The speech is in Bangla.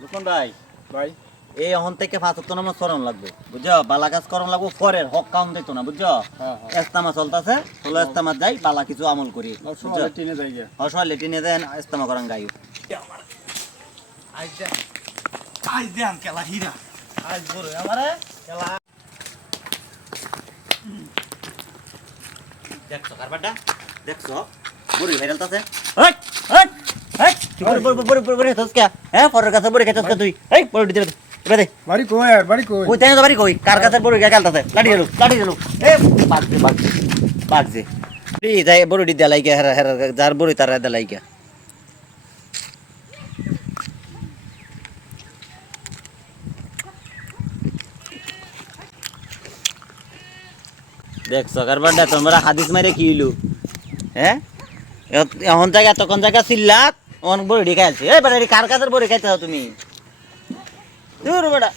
লুকন ভাই ভাই এই এখন থেকে 5 ওয়াক্ত নামাজ পড়ানো লাগবে বুঝছো, বালা কাজ করানো লাগবে, পরের হক কাউন্ট দিত না বুঝছো। ইস্তেমা চলতেছে, হলো ইস্তেমা যাই বালা কিছু আমল করি বুঝছো। টিনে যাই গিয়া হসওয়াল লেটিনে দেন ইস্তেমা করান গাই। আজ দেন খেলা হিরা, আজ বড় আমারে খেলা দেখছো কারবারটা দেখছো বুড়ি ভাইরালতাছে। এই এই এই কি বড় তোস কে হ্যাঁ পরের কাছে বড় খাইছস তুই এই বড় দিতে দে বাড়ি কই আর বাড়ি কই কই তাই তো বাড়ি কই কার কাছে বড় খেলতাছে লাঠি গেল এ বাগজে রে যাই বড় দি দেলাই কে হেরা হেরা যার বড় তার দেলাই কে দেখছো কারবারটা তোমরা হাদিস মারে কি হইলো হ্যাঁ এখন জায়গা তখন জায়গা চিল্লাত অন বড়ি খাইছে এই বেটা কার কাছে বড়ি খাইতে তুমি দূর বেটা।